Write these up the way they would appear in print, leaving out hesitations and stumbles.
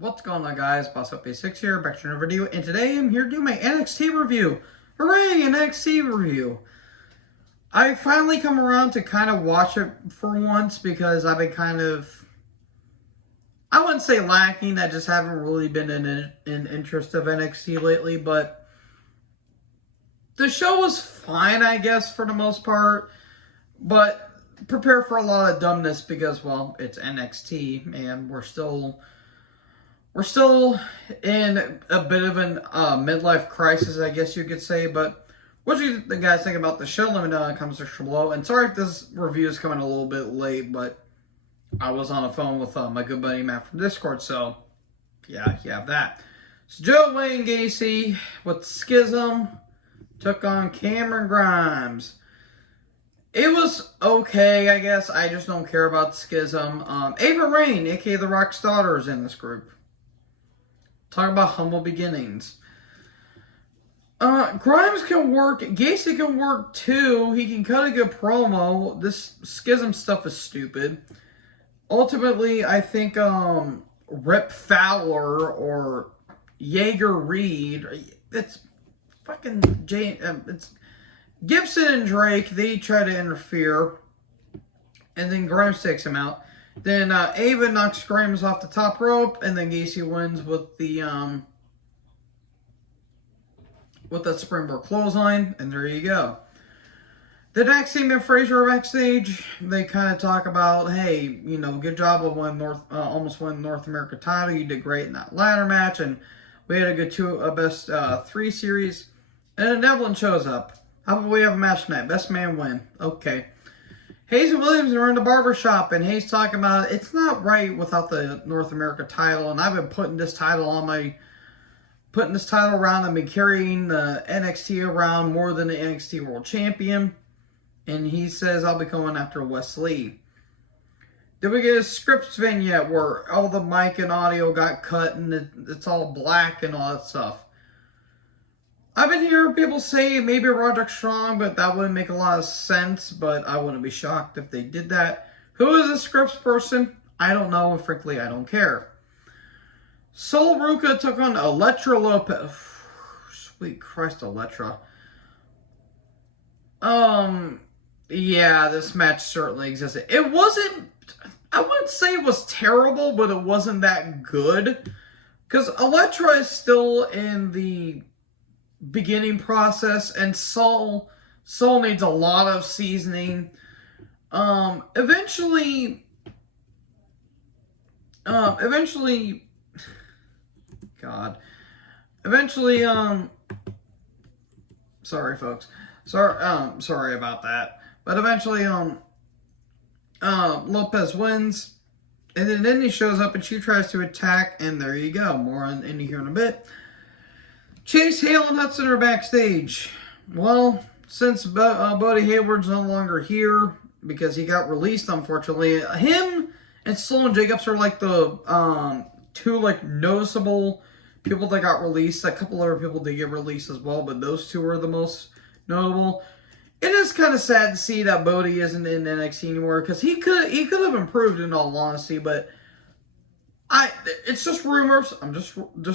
What's going on, guys? Boss Up 6 here, back to another video, and today I'm here to do my NXT review. Hooray, NXT review! I finally come around to kind of watch it for once because I've been I wouldn't say lacking, I just haven't really been in interest of NXT lately, but the show was fine, I guess, for the most part, but prepare for a lot of dumbness because, well, it's NXT, and we're still in a bit of an midlife crisis, I guess you could say. But what do you guys think about the show? Let me know in the comments section below. And sorry if this review is coming a little bit late, but I was on the phone with my good buddy Matt from Discord, so yeah, you have that. So Joe Wayne Gacy with Schism took on Cameron Grimes. It was okay, I guess. I just don't care about Schism. Ava Raine, aka The Rock's daughter, is in this group. Talk about humble beginnings. Grimes can work. Gacy can work too. He can cut a good promo. This Schism stuff is stupid. Ultimately, I think Rip Fowler or Jaeger Reed. It's fucking it's Gibson and Drake. They try to interfere, and then Grimes takes him out. Then Ava knocks Grimes off the top rope, and then Gacy wins with the with that springboard clothesline, and there you go. The next team and Frazier are backstage. They kind of talk about, hey, you know, good job of almost winning North America title. You did great in that ladder match, and we had a good best 3 series. And then Devlin shows up. How about we have a match tonight? Best man win. Okay. Hayes and Williams are in the barbershop, and Hayes talking about it's not right without the North America title, and I've been putting this title around. I've been carrying the NXT around more than the NXT World Champion, and he says I'll be going after Wes Lee. Did we get a scripts vignette where all the mic and audio got cut and it's all black and all that stuff? I've been hearing people say maybe Roderick Strong, but that wouldn't make a lot of sense, but I wouldn't be shocked if they did that. Who is the scripts person? I don't know, and frankly, I don't care. Sol Ruca took on Elektra Lopez. Sweet Christ, Elektra. Yeah, this match certainly existed. It wasn't, I wouldn't say it was terrible, but it wasn't that good. Because Elektra is still in the beginning process, and Sol needs a lot of seasoning. Eventually, sorry folks, sorry about that, but eventually, Lopez wins, and then Indy shows up and she tries to attack, and there you go, more on Indy here in a bit. Chase, Hale, and Hudson are backstage. Well, since Bodie Hayward's no longer here because he got released, unfortunately, him and Sloan Jacobs are like the 2 like noticeable people that got released. A couple other people did get released as well, but those 2 are the most notable. It is kind of sad to see that Bodie isn't in NXT anymore because he could have improved in all honesty, but it's just rumors. I'm just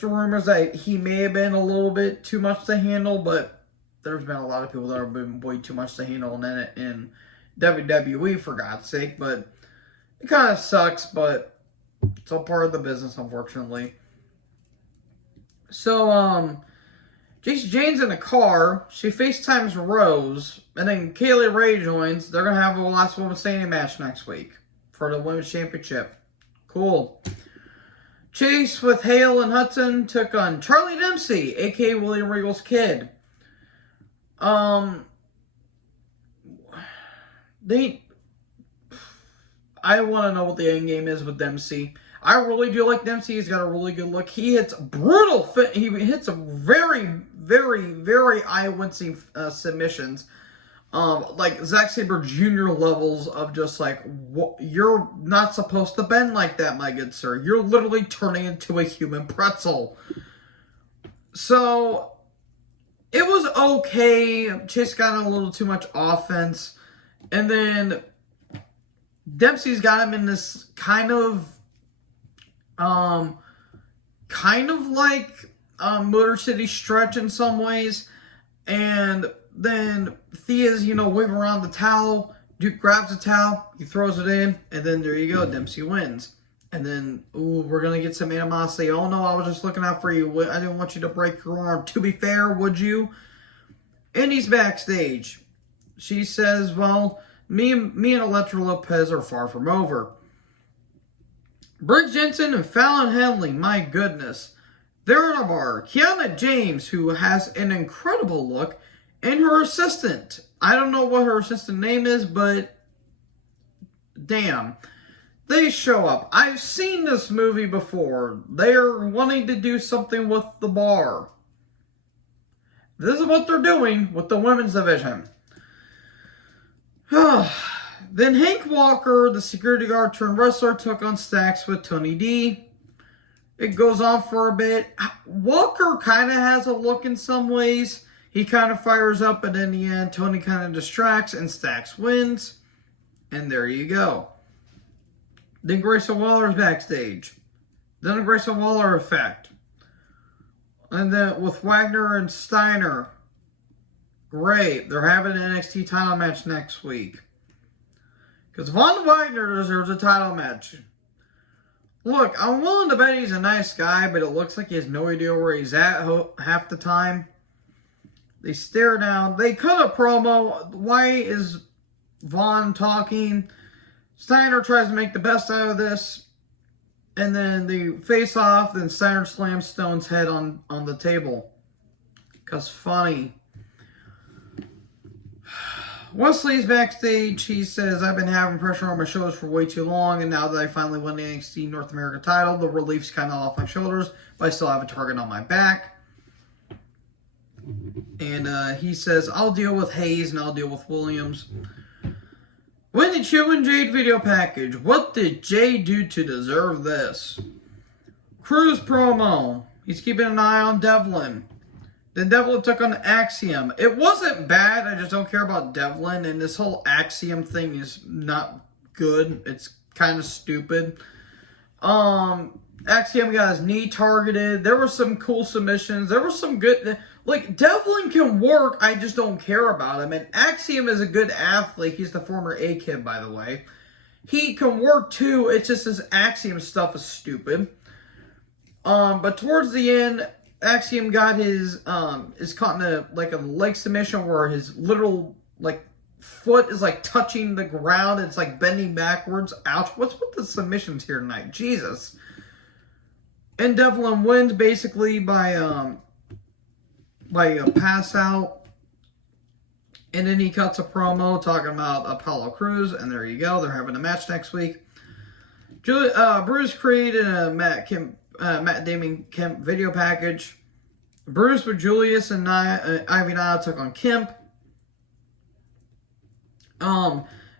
the rumors that he may have been a little bit too much to handle, but there's been a lot of people that have been way too much to handle in WWE, for God's sake. But it kind of sucks, but it's all part of the business, unfortunately. So, Jason Jane's in a car. She FaceTimes Rose, and then Kaylee Ray joins. They're going to have a last woman standing match next week for the Women's Championship. Cool. Chase with Hale and Hudson took on Charlie Dempsey, a.k.a. William Regal's kid. I want to know what the end game is with Dempsey. I really do like Dempsey. He's got a really good look. He hits brutal. He hits a very, very, very eye-wincing submissions. Like Zack Sabre Jr. levels of just like, you're not supposed to bend like that, my good sir. You're literally turning into a human pretzel. So, it was okay. Chase got a little too much offense. And then Dempsey's got him in this kind of kind of like Motor City Stretch in some ways. And then Thea's, waving around the towel. Duke grabs the towel, he throws it in, and then there you go, Dempsey wins. And then, we're going to get some animosity. Oh no, I was just looking out for you. I didn't want you to break your arm. To be fair, would you? Indy's backstage. She says, well, me and Elektra Lopez are far from over. Briggs Jensen and Fallon Henley, my goodness. They're in a bar. Kiana James, who has an incredible look, and her assistant. I don't know what her assistant name is, but damn. They show up. I've seen this movie before. They're wanting to do something with the bar. This is what they're doing with the women's division. Then Hank Walker, the security guard turned wrestler, took on Stacks with Tony D. It goes on for a bit. Walker kind of has a look in some ways. He kind of fires up, and in the end, Tony kind of distracts, and Stacks wins. And there you go. Then Grayson Waller's backstage. Then the Grayson Waller effect. And then with Wagner and Steiner. Great. They're having an NXT title match next week. Because Von Wagner deserves a title match. Look, I'm willing to bet he's a nice guy, but it looks like he has no idea where he's at half the time. They stare down. They cut a promo. Why is Vaughn talking? Steiner tries to make the best out of this. And then they face off. Then Steiner slams Stone's head on the table. Because funny. Wesley's backstage. He says, I've been having pressure on my shoulders for way too long, and now that I finally won the NXT North America title, the relief's kind of off my shoulders, but I still have a target on my back. And he says, I'll deal with Hayes and I'll deal with Williams. When did Chew and Jade video package? What did Jade do to deserve this? Cruz promo. He's keeping an eye on Devlin. Then Devlin took on Axiom. It wasn't bad. I just don't care about Devlin. And this whole Axiom thing is not good. It's kind of stupid. Axiom got his knee targeted. There were some cool submissions. There were some good... Like, Devlin can work. I just don't care about him. And Axiom is a good athlete. He's the former A-Kid, by the way. He can work, too. It's just his Axiom stuff is stupid. But towards the end... Axiom got is caught in a leg submission where his literal foot is touching the ground. It's bending backwards. Ouch! What's with the submissions here tonight? Jesus. And Devlin wins basically by a pass out. And then he cuts a promo talking about Apollo Crews, and there you go. They're having a match next week. Bruce Creed and Matt Damon Kemp video package. Bruce with Julius and Ivy Nile took on Kemp.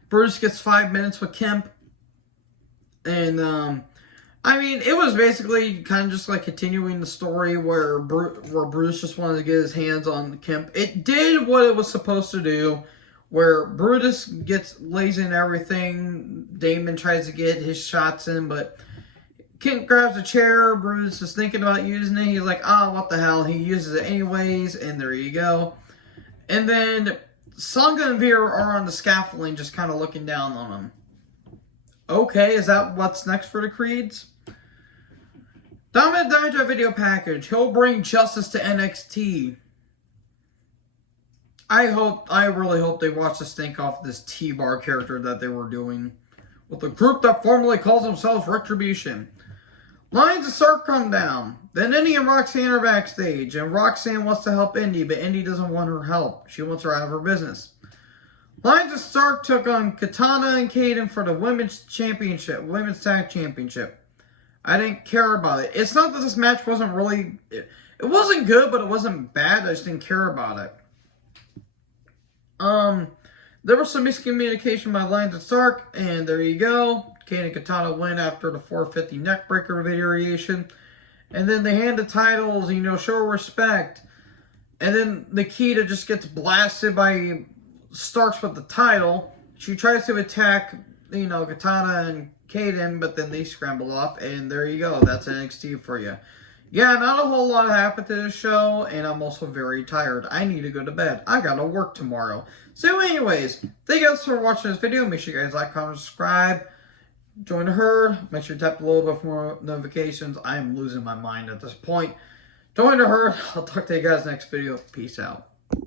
Bruce gets 5 minutes with Kemp. And, I mean, it was basically kind of just continuing the story where Bruce just wanted to get his hands on Kemp. It did what it was supposed to do, where Brutus gets lazy and everything. Damon tries to get his shots in, but Kemp grabs a chair. Bruce is thinking about using it. He's like, what the hell? He uses it anyways, and there you go. And then Sangha and Veer are on the scaffolding just kind of looking down on him. Okay, is that what's next for the Creeds? Dominant Dijak video package. He'll bring justice to NXT. I really hope they watch the stink off this T-Bar character that they were doing with the group that formerly calls themselves Retribution. Lions of Stark come down. Then Indy and Roxanne are backstage, and Roxanne wants to help Indy, but Indy doesn't want her help. She wants her out of her business. Lions of Stark took on Katana and Kaden for the Women's Tag Championship. I didn't care about it. It's not that this match wasn't really... It wasn't good, but it wasn't bad. I just didn't care about it. There was some miscommunication by Lions of Stark, and there you go. Kane and Katana win after the 450 neckbreaker variation. And then they hand the titles, show respect. And then Nikita just gets blasted by Starks with the title. She tries to attack, Katana and Kaden, but then they scramble off. And there you go. That's NXT for you. Yeah, not a whole lot happened to this show, and I'm also very tired. I need to go to bed. I gotta work tomorrow. So anyways, thank you guys for watching this video. Make sure you guys like, comment, subscribe. Join the herd. Make sure you tap a little bit for notifications. I am losing my mind at this point. Join the herd. I'll talk to you guys next video. Peace out.